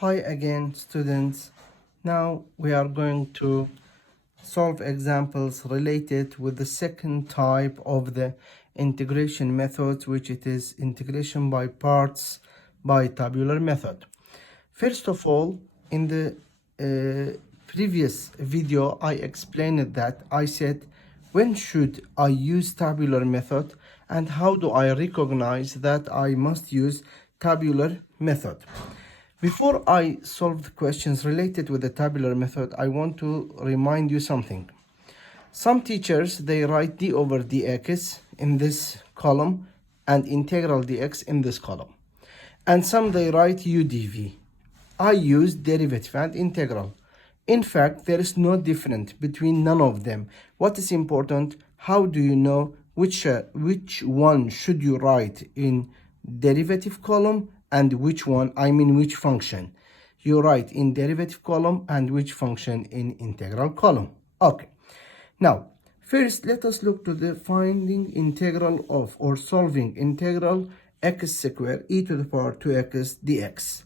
Hi again, students. Now we are going to solve examples related with the second type of the integration methods, which it is integration by parts by tabular method. First of all, in the previous video, I explained that I said when should I use tabular method and how do I recognize that I must use tabular method. Before I solve the questions related with the tabular method, I want to remind you something. Some teachers, they write d over dx in this column and integral dx in this column. And some they write u dv. I use derivative and integral. In fact, there is no difference between none of them. What is important, how do you know which one should you write in derivative column and which one, which function you write in derivative column and which function in integral column. Okay, now first let us look to the finding integral of or solving integral x squared e to the power 2x dx.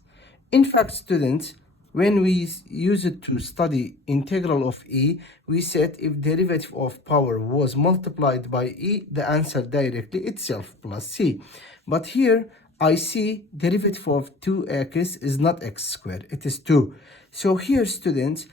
In fact, students, when we use it to study integral of e, we said if derivative of power was multiplied by e, the answer directly itself plus c. But here I see derivative of 2x is not x squared, it is 2. So here, students,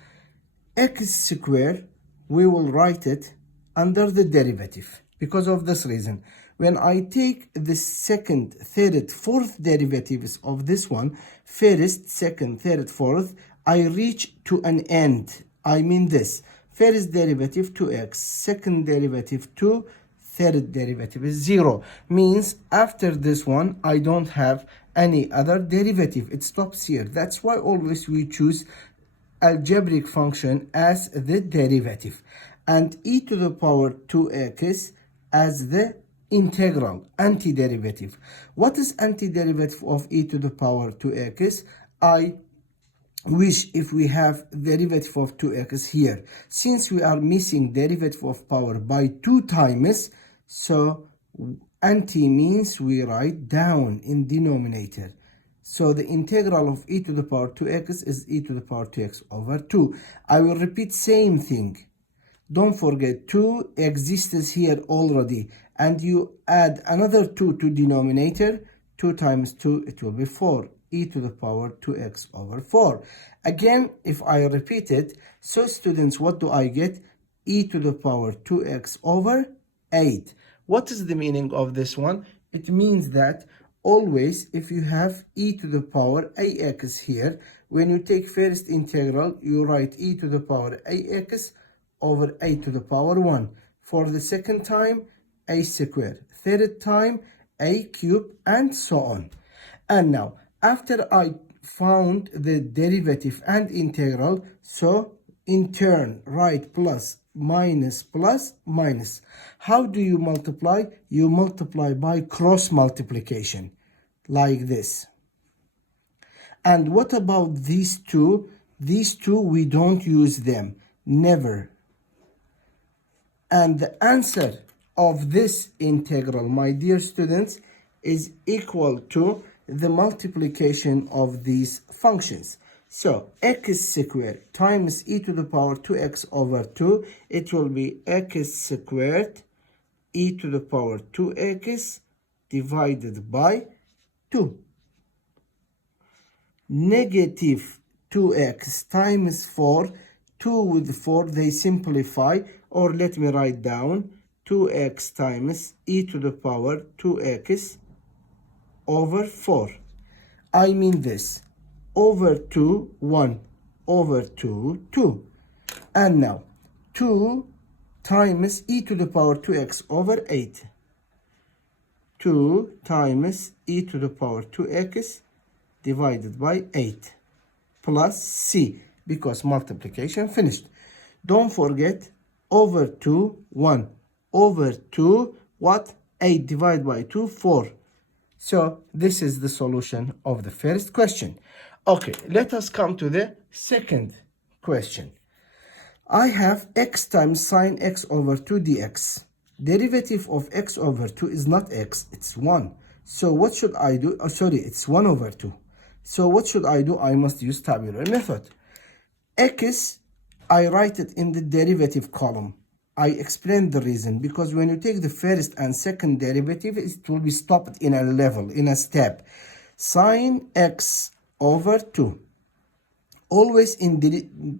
x squared, we will write it under the derivative because of this reason. When I take the second, third, fourth derivatives of this one, first, second, third, fourth, I reach to an end. I mean this. First derivative 2x, second derivative 2, third derivative is 0. Means after this one, I don't have any other derivative. It stops here. That's why always we choose algebraic function as the derivative and e to the power 2x as the integral, antiderivative. What is antiderivative of e to the power 2x? I wish if we have derivative of 2x here. Since we are missing derivative of power by 2 times, so anti means we write down in denominator. So the integral of e to the power 2x is e to the power 2x over 2. I will repeat same thing. Don't forget 2 exists here already and you add another 2 to denominator. 2 times 2, it will be 4. E to the power 2x over 4. Again, if I repeat it, so students, what do I get? E to the power 2x over 8. What is the meaning of this one? It means that always if you have e to the power ax here, when you take first integral, you write e to the power ax over a to the power 1. For the second time, a squared. Third time, a cube, and so on. And now, after I found the derivative and integral, so in turn, write plus, minus, plus, minus. How do you multiply? You multiply by cross multiplication, like this. And what about these two? These two, we don't use them, never. And the answer of this integral, my dear students, is equal to the multiplication of these functions. So x squared times e to the power 2x over 2, it will be x squared e to the power 2x divided by 2. Negative 2x times 4, 2 with 4, they simplify, or let me write down 2x times e to the power 2x over 4. I mean this, over 2, 1, over 2, 2. And now, 2 times e to the power 2x over 8. 2 times e to the power 2x divided by 8 plus c, because multiplication finished. Don't forget, over 2, 1, over 2, what? 8 divided by 2, 4. So this is the solution of the first question. Okay, let us come to the second question. I have x times sine x over 2 dx. Derivative of x over 2 is not x, it's 1. So what should I do? Oh, sorry, it's 1 over 2. So what should I do? I must use tabular method. X, I write it in the derivative column. I explained the reason, because when you take the first and second derivative, it will be stopped in a level, in a step. Sine x over 2. Always in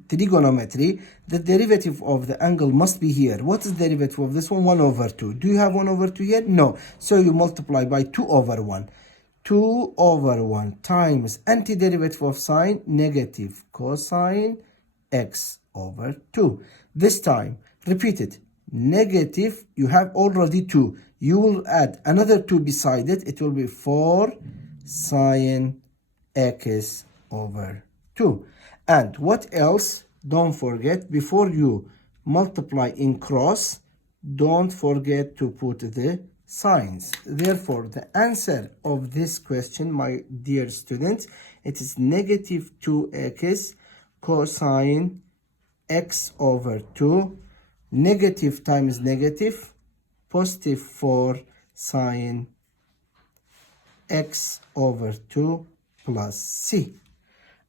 trigonometry, the derivative of the angle must be here. What is the derivative of this one? 1 over 2. Do you have 1 over 2 here? No. So you multiply by 2 over 1. 2 over 1 times antiderivative of sine, negative cosine x over 2. This time, repeat it. Negative, you have already 2. You will add another 2 beside it. It will be 4 sine x over 2. And what else? Don't forget, before you multiply in cross, don't forget to put the signs. Therefore, the answer of this question, my dear students, it is negative 2x cosine x over 2. Negative times negative, positive 4 sine x over 2 plus c.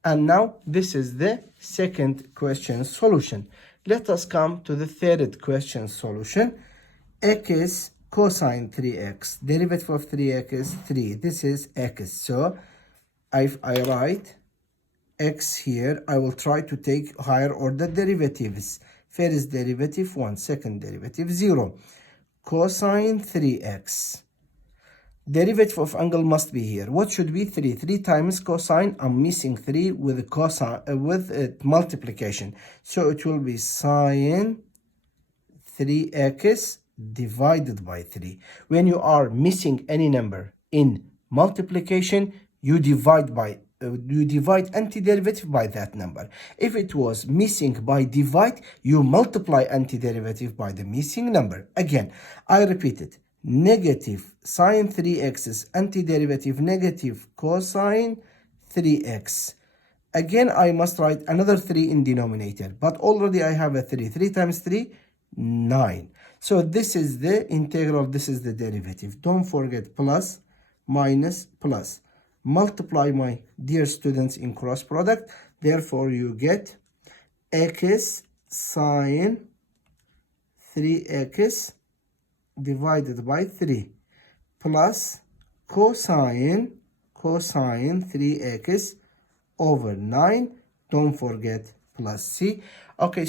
And now this is the second question solution. Let us come to the third question solution. X cosine 3x, derivative of 3x is 3. This is x. So if I write x here, I will try to take higher order derivatives. First derivative 1, second derivative 0. Cosine 3x. Derivative of angle must be here. What should be 3? 3 times cosine. I'm missing 3 with cosine with multiplication. So it will be sine 3x divided by 3. When you are missing any number in multiplication, you divide antiderivative by that number. If it was missing by divide, you multiply antiderivative by the missing number. Again, I repeat it. Negative sine 3x's antiderivative negative cosine 3x. Again, I must write another 3 in denominator, but already I have a 3. 3 times 3, 9. So this is the integral, this is the derivative. Don't forget plus, minus, plus. Multiply, my dear students, in cross product. Therefore, you get x sine 3x divided by 3 plus cosine 3x over 9. Don't forget plus c. Okay.